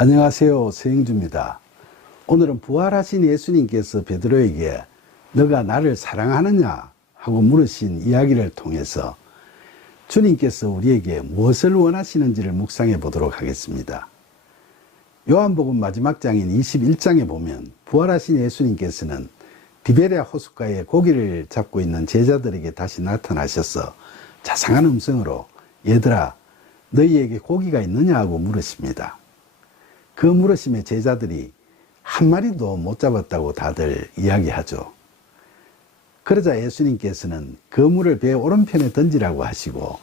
안녕하세요. 서영주입니다. 오늘은 부활하신 예수님께서 베드로에게 너가 나를 사랑하느냐 하고 물으신 이야기를 통해서 주님께서 우리에게 무엇을 원하시는지를 묵상해 보도록 하겠습니다. 요한복음 마지막 장인 21장에 보면 부활하신 예수님께서는 디베랴 호숫가에 고기를 잡고 있는 제자들에게 다시 나타나셔서 자상한 음성으로 얘들아 너희에게 고기가 있느냐 하고 물으십니다. 그 물으심에 제자들이 한 마리도 못 잡았다고 다들 이야기하죠. 그러자 예수님께서는 그 물을 배 오른편에 던지라고 하시고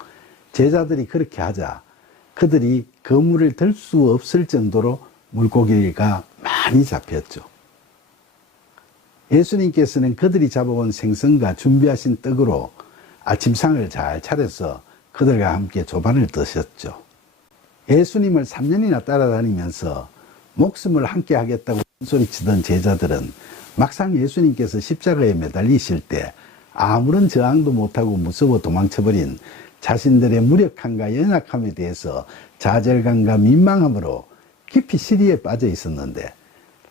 제자들이 그렇게 하자 그들이 그 물을 들 수 없을 정도로 물고기가 많이 잡혔죠. 예수님께서는 그들이 잡아온 생선과 준비하신 떡으로 아침상을 잘 차려서 그들과 함께 조반을 드셨죠. 예수님을 3년이나 따라다니면서 목숨을 함께 하겠다고 소리치던 제자들은 막상 예수님께서 십자가에 매달리실 때 아무런 저항도 못하고 무서워 도망쳐버린 자신들의 무력함과 연약함에 대해서 좌절감과 민망함으로 깊이 시리에 빠져 있었는데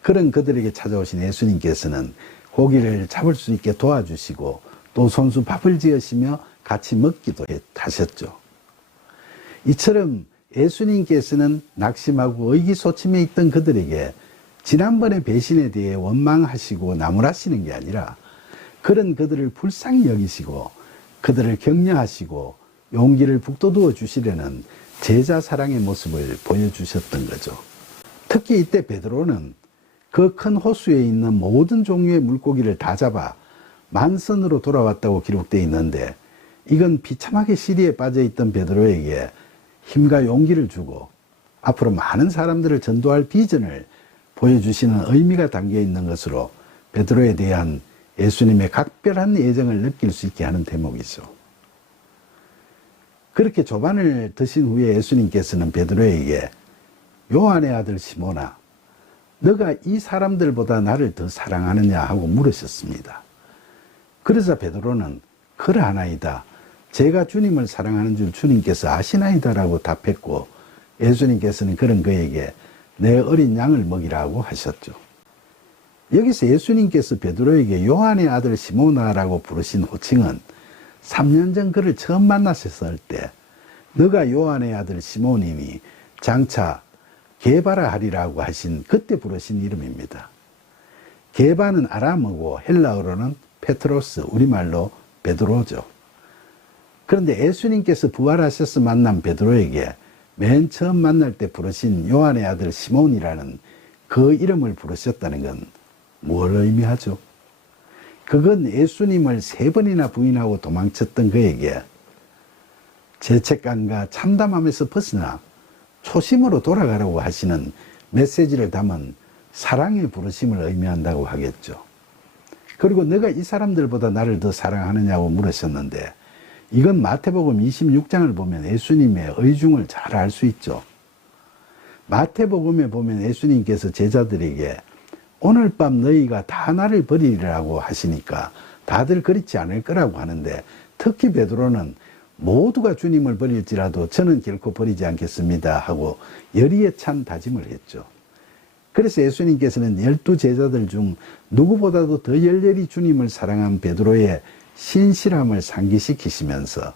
그런 그들에게 찾아오신 예수님께서는 고기를 잡을 수 있게 도와주시고 또 손수 밥을 지으시며 같이 먹기도 하셨죠. 이처럼 예수님께서는 낙심하고 의기소침해 있던 그들에게 지난번의 배신에 대해 원망하시고 나무라시는 게 아니라 그런 그들을 불쌍히 여기시고 그들을 격려하시고 용기를 북돋워 주시려는 제자 사랑의 모습을 보여주셨던 거죠. 특히 이때 베드로는 그 큰 호수에 있는 모든 종류의 물고기를 다 잡아 만선으로 돌아왔다고 기록되어 있는데 이건 비참하게 시리에 빠져있던 베드로에게 힘과 용기를 주고 앞으로 많은 사람들을 전도할 비전을 보여주시는 의미가 담겨 있는 것으로 베드로에 대한 예수님의 각별한 애정을 느낄 수 있게 하는 대목이죠. 그렇게 조반을 드신 후에 예수님께서는 베드로에게 요한의 아들 시몬아 너가 이 사람들보다 나를 더 사랑하느냐 하고 물으셨습니다. 그러자 베드로는 그러하나이다. 제가 주님을 사랑하는 줄 주님께서 아시나이다 라고 답했고 예수님께서는 그런 그에게 내 어린 양을 먹이라고 하셨죠. 여기서 예수님께서 베드로에게 요한의 아들 시몬아라고 부르신 호칭은 3년 전 그를 처음 만나셨을 때 너가 요한의 아들 시몬이니 장차 게바라 하리라고 하신 그때 부르신 이름입니다. 게바는 아람어고 헬라어로는 페트로스, 우리말로 베드로죠. 그런데 예수님께서 부활하셔서 만난 베드로에게 맨 처음 만날 때 부르신 요한의 아들 시몬이라는 그 이름을 부르셨다는 건 뭘 의미하죠? 그건 예수님을 3번이나 부인하고 도망쳤던 그에게 죄책감과 참담함에서 벗어나 초심으로 돌아가라고 하시는 메시지를 담은 사랑의 부르심을 의미한다고 하겠죠. 그리고 너가 이 사람들보다 나를 더 사랑하느냐고 물으셨는데 이건 마태복음 26장을 보면 예수님의 의중을 잘 알 수 있죠. 마태복음에 보면 예수님께서 제자들에게 오늘 밤 너희가 다 나를 버리리라고 하시니까 다들 그렇지 않을 거라고 하는데 특히 베드로는 모두가 주님을 버릴지라도 저는 결코 버리지 않겠습니다 하고 열의에 찬 다짐을 했죠. 그래서 예수님께서는 12제자들 중 누구보다도 더 열렬히 주님을 사랑한 베드로의 신실함을 상기시키시면서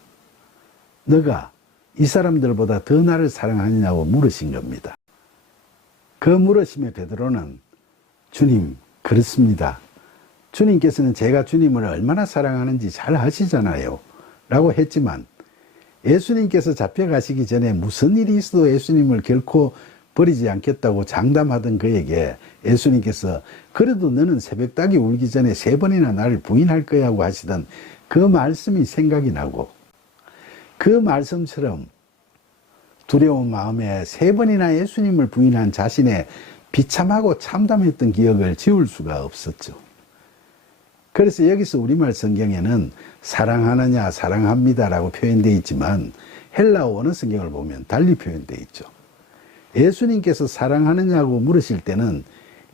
너가 이 사람들보다 더 나를 사랑하느냐고 물으신 겁니다. 그 물으심에 베드로는 주님, 그렇습니다. 주님께서는 제가 주님을 얼마나 사랑하는지 잘 아시잖아요 라고 했지만 예수님께서 잡혀가시기 전에 무슨 일이 있어도 예수님을 결코 버리지 않겠다고 장담하던 그에게 예수님께서 그래도 너는 새벽닭이 울기 전에 3번이나 나를 부인할 거야 하고 하시던 그 말씀이 생각이 나고 그 말씀처럼 두려운 마음에 3번이나 예수님을 부인한 자신의 비참하고 참담했던 기억을 지울 수가 없었죠. 그래서 여기서 우리말 성경에는 사랑하느냐 사랑합니다 라고 표현되어 있지만 헬라어 원어 성경을 보면 달리 표현되어 있죠. 예수님께서 사랑하느냐고 물으실 때는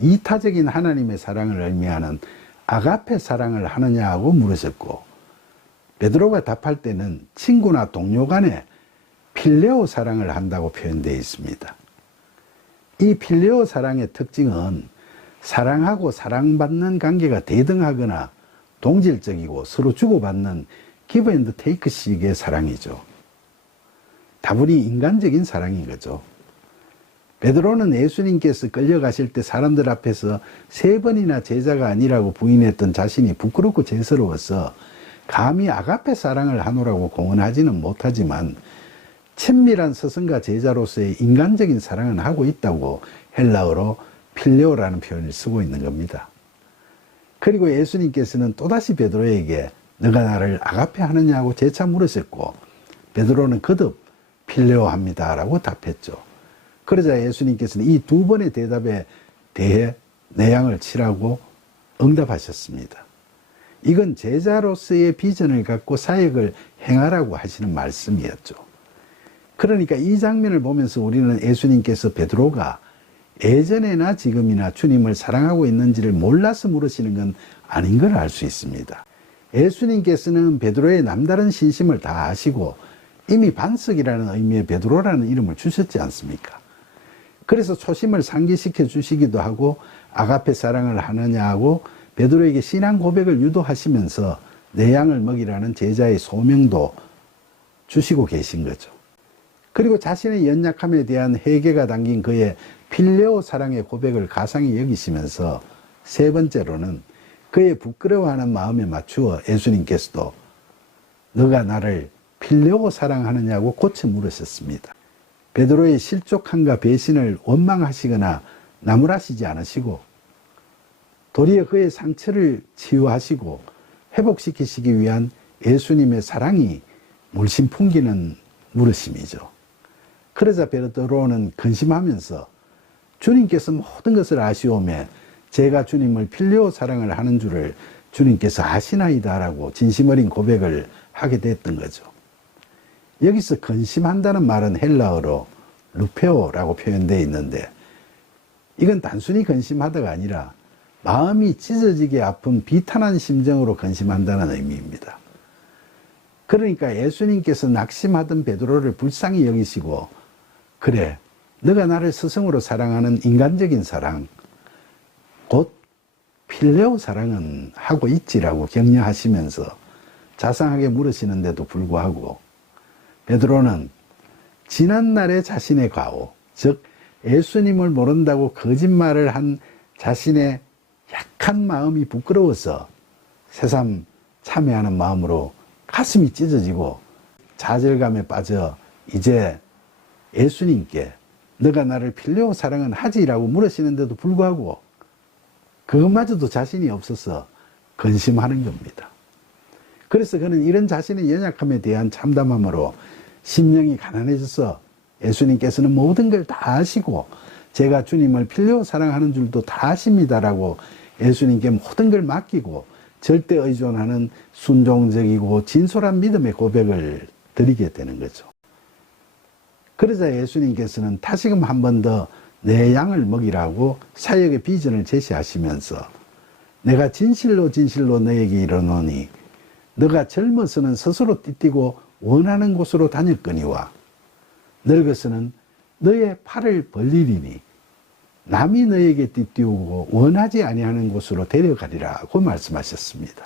이타적인 하나님의 사랑을 의미하는 아가페 사랑을 하느냐고 물으셨고 베드로가 답할 때는 친구나 동료 간에 필레오 사랑을 한다고 표현되어 있습니다. 이 필레오 사랑의 특징은 사랑하고 사랑받는 관계가 대등하거나 동질적이고 서로 주고받는 기브 앤드 테이크식의 사랑이죠. 다분히 인간적인 사랑인 거죠. 베드로는 예수님께서 끌려가실 때 사람들 앞에서 3번이나 제자가 아니라고 부인했던 자신이 부끄럽고 죄스러워서 감히 아가페 사랑을 하노라고 공언하지는 못하지만 친밀한 스승과 제자로서의 인간적인 사랑은 하고 있다고 헬라어로 필레오라는 표현을 쓰고 있는 겁니다. 그리고 예수님께서는 또다시 베드로에게 너가 나를 아가페 하느냐고 재차 물으셨고 베드로는 거듭 필레오 합니다 라고 답했죠. 그러자 예수님께서는 이 2번의 대답에 대해 내 양을 치라고 응답하셨습니다. 이건 제자로서의 비전을 갖고 사역을 행하라고 하시는 말씀이었죠. 그러니까 이 장면을 보면서 우리는 예수님께서 베드로가 예전에나 지금이나 주님을 사랑하고 있는지를 몰라서 물으시는 건 아닌 걸 알 수 있습니다. 예수님께서는 베드로의 남다른 신심을 다 아시고 이미 반석이라는 의미의 베드로라는 이름을 주셨지 않습니까? 그래서 초심을 상기시켜 주시기도 하고 아가페 사랑을 하느냐 하고 베드로에게 신앙 고백을 유도하시면서 내 양을 먹이라는 제자의 소명도 주시고 계신 거죠. 그리고 자신의 연약함에 대한 회개가 담긴 그의 필레오 사랑의 고백을 가상히 여기시면서 3번째로는 그의 부끄러워하는 마음에 맞추어 예수님께서도 너가 나를 필레오 사랑하느냐고 고쳐 물으셨습니다. 베드로의 실족함과 배신을 원망하시거나 나무라시지 않으시고 도리어 그의 상처를 치유하시고 회복시키시기 위한 예수님의 사랑이 물씬 풍기는 물으심이죠. 그러자 베드로는 근심하면서 주님께서 모든 것을 아시오매 제가 주님을 필레오 사랑을 하는 줄을 주님께서 아시나이다 라고 진심 어린 고백을 하게 됐던 거죠. 여기서 근심한다는 말은 헬라어로 루페오라고 표현되어 있는데 이건 단순히 근심하다가 아니라 마음이 찢어지게 아픈 비탄한 심정으로 근심한다는 의미입니다. 그러니까 예수님께서 낙심하던 베드로를 불쌍히 여기시고 그래 너가 나를 스승으로 사랑하는 인간적인 사랑 곧 필레오 사랑은 하고 있지라고 격려하시면서 자상하게 물으시는데도 불구하고 베드로는 지난날의 자신의 과오 즉 예수님을 모른다고 거짓말을 한 자신의 약한 마음이 부끄러워서 새삼 참회하는 마음으로 가슴이 찢어지고 좌절감에 빠져 이제 예수님께 너가 나를 필레오 사랑은 하지라고 물으시는데도 불구하고 그것마저도 자신이 없어서 근심하는 겁니다. 그래서 그는 이런 자신의 연약함에 대한 참담함으로 심령이 가난해져서 예수님께서는 모든 걸 다 아시고 제가 주님을 필레오 사랑하는 줄도 다 아십니다라고 예수님께 모든 걸 맡기고 절대 의존하는 순종적이고 진솔한 믿음의 고백을 드리게 되는 거죠. 그러자 예수님께서는 다시금 한 번 더 내 양을 먹이라고 사역의 비전을 제시하시면서 내가 진실로 진실로 너에게 이르노니 너가 젊어서는 스스로 띠띠고 원하는 곳으로 다녔거니와 늙어서는 너의 팔을 벌리리니 남이 너에게 띠띠우고 원하지 아니하는 곳으로 데려가리라고 말씀하셨습니다.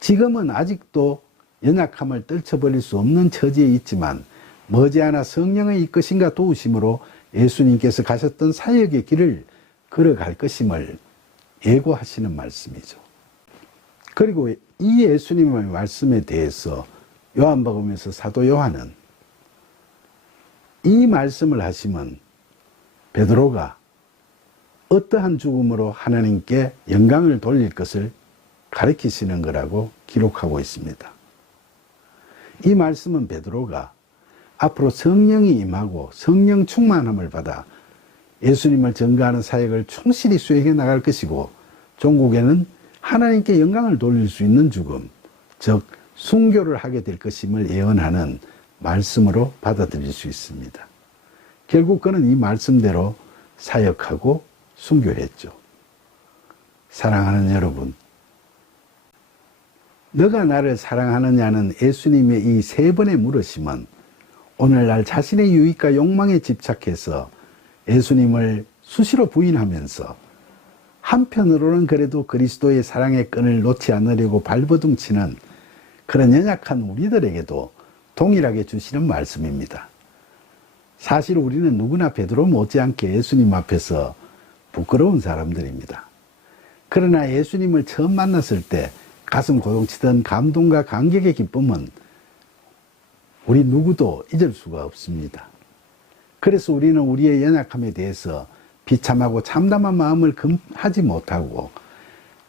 지금은 아직도 연약함을 떨쳐버릴 수 없는 처지에 있지만 머지않아 성령의 이끄심과 도우심으로 예수님께서 가셨던 사역의 길을 걸어갈 것임을 예고하시는 말씀이죠. 그리고 이 예수님의 말씀에 대해서 요한복음에서 사도 요한은 이 말씀을 하시면 베드로가 어떠한 죽음으로 하나님께 영광을 돌릴 것을 가르치시는 거라고 기록하고 있습니다. 이 말씀은 베드로가 앞으로 성령이 임하고 성령 충만함을 받아 예수님을 전가하는 사역을 충실히 수행해 나갈 것이고 종국에는 하나님께 영광을 돌릴 수 있는 죽음, 즉 순교를 하게 될 것임을 예언하는 말씀으로 받아들일 수 있습니다. 결국 그는 이 말씀대로 사역하고 순교했죠. 사랑하는 여러분, 너가 나를 사랑하느냐는 예수님의 이 3번의 물으심은 오늘날 자신의 유익과 욕망에 집착해서 예수님을 수시로 부인하면서 한편으로는 그래도 그리스도의 사랑의 끈을 놓지 않으려고 발버둥치는 그런 연약한 우리들에게도 동일하게 주시는 말씀입니다. 사실 우리는 누구나 베드로 못지않게 예수님 앞에서 부끄러운 사람들입니다. 그러나 예수님을 처음 만났을 때 가슴 고동치던 감동과 감격의 기쁨은 우리 누구도 잊을 수가 없습니다. 그래서 우리는 우리의 연약함에 대해서 비참하고 참담한 마음을 금하지 못하고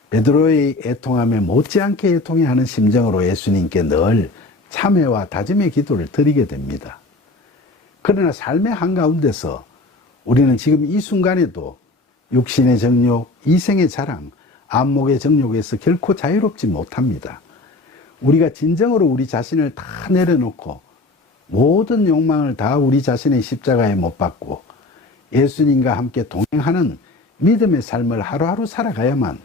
베드로의 애통함에 못지않게 애통해하는 심정으로 예수님께 늘 참회와 다짐의 기도를 드리게 됩니다. 그러나 삶의 한가운데서 우리는 지금 이 순간에도 육신의 정욕, 이생의 자랑, 안목의 정욕에서 결코 자유롭지 못합니다. 우리가 진정으로 우리 자신을 다 내려놓고 모든 욕망을 다 우리 자신의 십자가에 못 박고 예수님과 함께 동행하는 믿음의 삶을 하루하루 살아가야만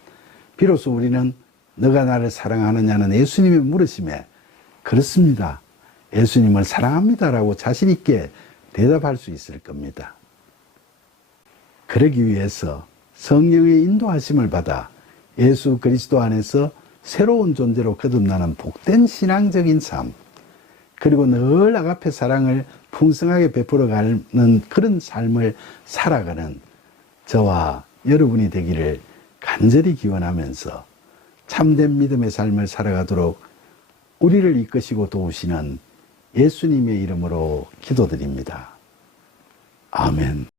비로소 우리는 너가 나를 사랑하느냐는 예수님의 물으심에 그렇습니다. 예수님을 사랑합니다라고 자신 있게 대답할 수 있을 겁니다. 그러기 위해서 성령의 인도하심을 받아 예수 그리스도 안에서 새로운 존재로 거듭나는 복된 신앙적인 삶, 그리고 늘 아가페 사랑을 풍성하게 베풀어가는 그런 삶을 살아가는 저와 여러분이 되기를 간절히 기원하면서 참된 믿음의 삶을 살아가도록 우리를 이끄시고 도우시는 예수님의 이름으로 기도드립니다. 아멘.